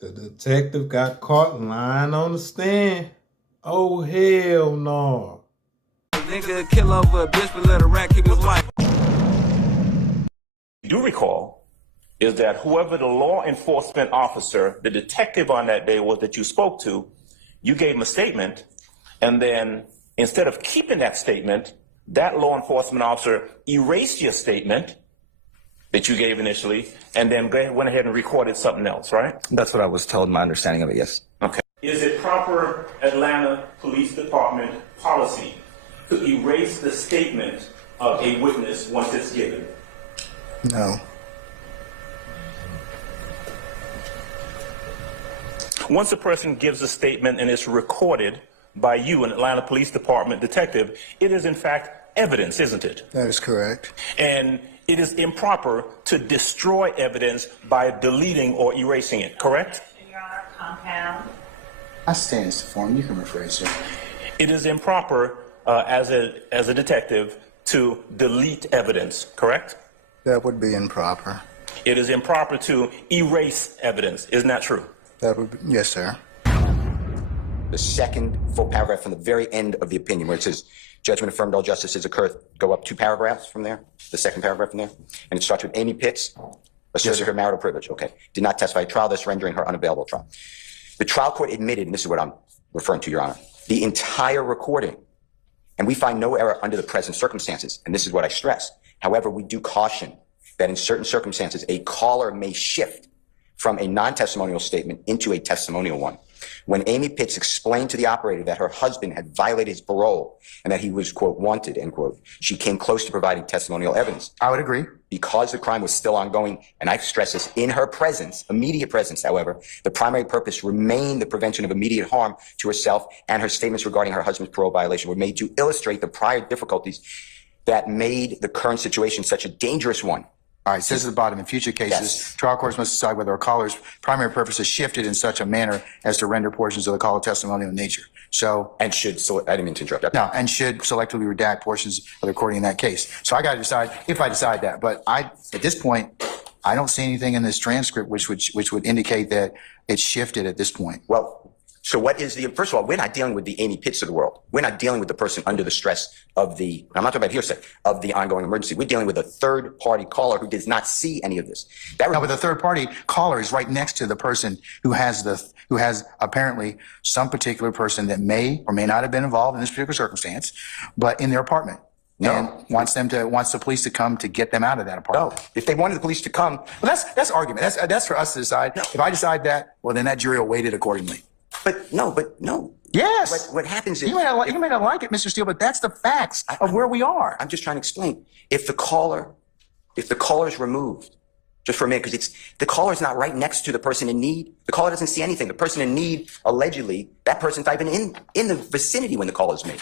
The detective got caught lying on the stand. Oh, hell no. Nigga kill over a bitch but let a rat keep his wife. You do recall is that whoever the law enforcement officer, the detective on that day was that you spoke to, you gave him a statement, and then instead of keeping that statement, that law enforcement officer erased your statement that you gave initially, and then went ahead and recorded something else, right? That's what I was told, my understanding of it, yes. Okay. Is it proper Atlanta Police Department policy to erase the statement of a witness once it's given? No. Once a person gives a statement and it's recorded by you, an Atlanta Police Department detective, it is in fact evidence, isn't it? That is correct. And it is improper to destroy evidence by deleting or erasing it, correct? Your Honor, compound. I stand as form. You can rephrase it. It is improper as a detective to delete evidence, correct? That would be improper. It is improper to erase evidence. Isn't that true? That would be, yes, sir. The second full paragraph from the very end of the opinion where it says, judgment affirmed, all justices occur, go up 2 paragraphs from there, the second paragraph from there, and it starts with Amy Pitts, asserted her marital privilege, okay, did not testify at trial, thus rendering her unavailable at trial. The trial court admitted, and this is what I'm referring to, Your Honor, the entire recording, and we find no error under the present circumstances, and this is what I stress. However, we do caution that in certain circumstances, a caller may shift from a non-testimonial statement into a testimonial one. When Amy Pitts explained to the operator that her husband had violated his parole and that he was, quote, wanted, end quote, she came close to providing testimonial evidence. I would agree. Because the crime was still ongoing, and I stress this, in her presence, immediate presence, however, the primary purpose remained the prevention of immediate harm to herself, and her statements regarding her husband's parole violation were made to illustrate the prior difficulties that made the current situation such a dangerous one. All right, it says at the bottom, in future cases, Yes. trial courts must decide whether a caller's primary purpose is shifted in such a manner as to render portions of the call testimonial in nature. So, And should, so I didn't mean to interrupt. no, and should selectively redact portions of the recording in that case. So I got to decide if I decide that. But at this point, I don't see anything in this transcript which would indicate that it's shifted at this point. Well, so what is the, first of all, we're not dealing with the Amy Pitts of the world. We're not dealing with the person under the stress of the, I'm not talking about hearsay, of the ongoing emergency. We're dealing with a third-party caller who does not see any of this. That No, but the third-party caller is right next to the person who has apparently some particular person that may or may not have been involved in this particular circumstance, but in their apartment. No. And wants the police to come to get them out of that apartment. No, if they wanted the police to come, Well, that's argument. That's for us to decide. No. If I decide that, well, then that jury will weight it accordingly. but no. Yes. What happens is, You may not like it, Mr. Steele, but that's the facts of where we are. I'm just trying to explain. If the caller is removed, just for a minute, because the caller's not right next to the person in need. The caller doesn't see anything. The person in need, allegedly, that person's not even in the vicinity when the call is made.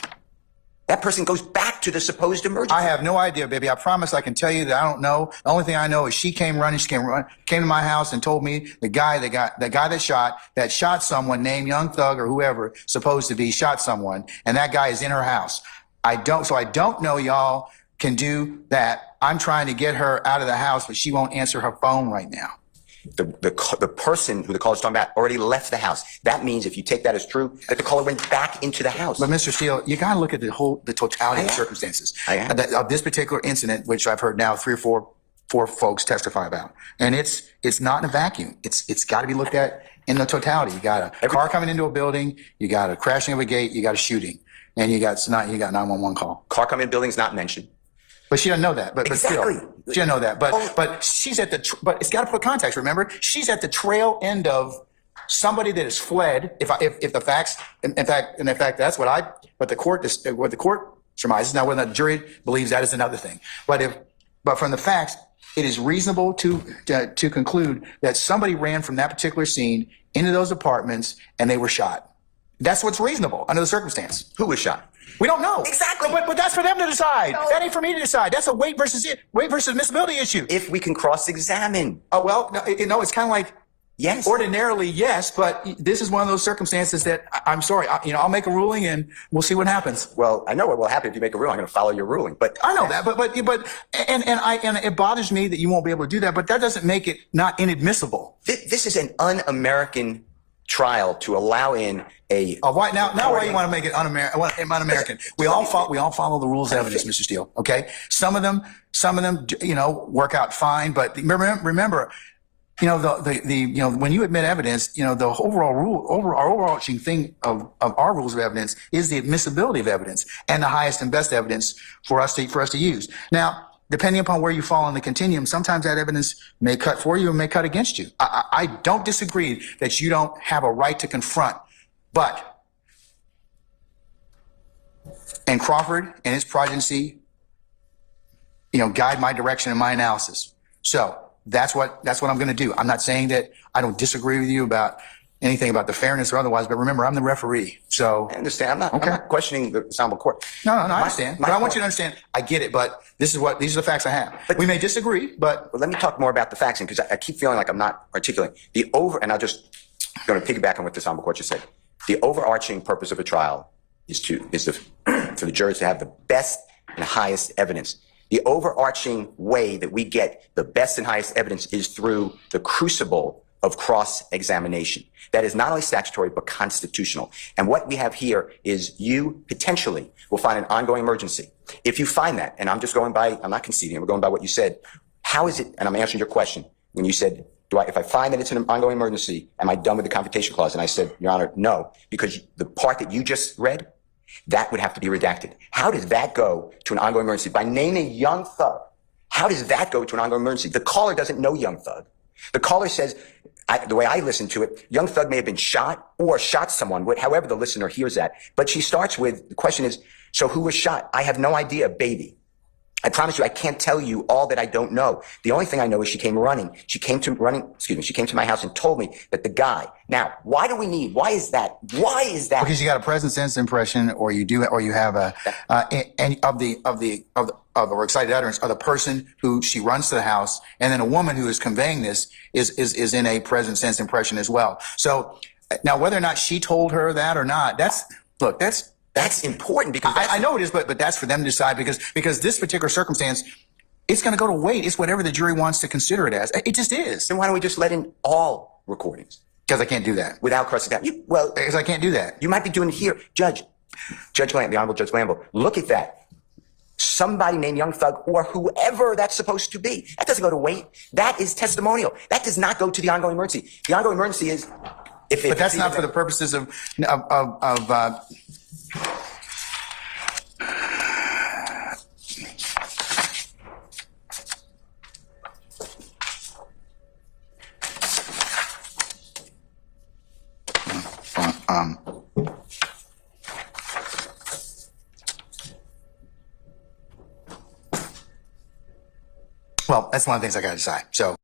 That person goes back to the supposed emergency. I have no idea, baby. I promise I can tell you that I don't know. The only thing I know is she came running. She came to my house and told me the guy that shot someone named Young Thug or whoever supposed to be shot someone, and that guy is in her house. I don't know y'all can do that. I'm trying to get her out of the house, but she won't answer her phone right now. The person who the caller's talking about already left the house. That means, if you take that as true, that the caller went back into the house. But Mr. Steele, you got to look at the totality of the circumstances of this particular incident, which I've heard now 3 or 4 folks testify about, and it's not in a vacuum. It's got to be looked at in the totality. You got a car coming into a building, you got a crashing of a gate, you got a shooting, and you got 911 call. Car coming in building is not mentioned. But she doesn't know that. But Exactly. still, she doesn't know that. But she's at but it's got to put context. Remember, she's at the trail end of somebody that has fled. If the facts, in fact, that's what the court surmises. Now, whether the jury believes that is another thing. But from the facts, it is reasonable to conclude that somebody ran from that particular scene into those apartments and they were shot. That's what's reasonable under the circumstance. Who was shot? We don't know. Exactly. But that's for them to decide. No. That ain't for me to decide. That's a weight versus admissibility issue. If we can cross-examine. Oh, well, no, it's kind of like Yes. Ordinarily, yes, but this is one of those circumstances that I'm sorry. I'll make a ruling and we'll see what happens. Well, I know what will happen if you make a ruling. I'm going to follow your ruling. But I know that, but it bothers me that you won't be able to do that. But that doesn't make it not inadmissible. this is an un-American trial to allow in a Why now? Why you want to make it un-American? We all follow the rules of evidence, Mr. Steele. Okay, some of them, work out fine. But remember, when you admit evidence, the overarching thing of our rules of evidence is the admissibility of evidence and the highest and best evidence for us to use. Now, depending upon where you fall on the continuum, sometimes that evidence may cut for you and may cut against you. I don't disagree that you don't have a right to confront, but and Crawford and his progeny, guide my direction and my analysis. So that's what I'm going to do. I'm not saying that I don't disagree with you about anything about the fairness or otherwise, but remember, I'm the referee. So I understand. I'm not questioning the Honorable Court. No, I understand. But I want you to understand, I get it, but these are the facts I have. But we may disagree, but let me talk more about the facts, because I keep feeling like I'm not articulating and I'll just going to piggyback on what this Honorable Court just said. The overarching purpose of a trial is for the jurors to have the best and highest evidence. The overarching way that we get the best and highest evidence is through the crucible of cross-examination. That is not only statutory, but constitutional. And what we have here is you potentially will find an ongoing emergency. If you find that, and I'm not conceding, I'm going by what you said, how is it, and I'm answering your question, when you said, if I find that it's an ongoing emergency, am I done with the Confrontation Clause? And I said, Your Honor, no, because the part that you just read, that would have to be redacted. How does that go to an ongoing emergency? By naming Young Thug, how does that go to an ongoing emergency? The caller doesn't know Young Thug. The caller says, the way I listen to it, Young Thug may have been shot or shot someone, however the listener hears that. But she starts with, the question is, so who was shot? I have no idea, baby. I promise you, I can't tell you all that I don't know. The only thing I know is she came running. She came to my house and told me that the guy. Now, why is that? Because you got a present sense impression, or you have or excited utterance of the person who she runs to the house, and then a woman who is conveying this is in a present sense impression as well. So now, whether or not she told her that or not, that's important, because I know it is, but that's for them to decide, because this particular circumstance, it's going to go to weight. It's whatever the jury wants to consider it as. It just is. Then why don't we just let in all recordings? Because I can't do that. Without cross-examination? Well, because I can't do that. You might be doing it here. Judge Lamb, the Honorable Judge Lambo, look at that. Somebody named Young Thug, or whoever that's supposed to be. That doesn't go to weight. That is testimonial. That does not go to the ongoing emergency. The ongoing emergency is but that's not for the purposes of well, that's one of the things I got to decide. So.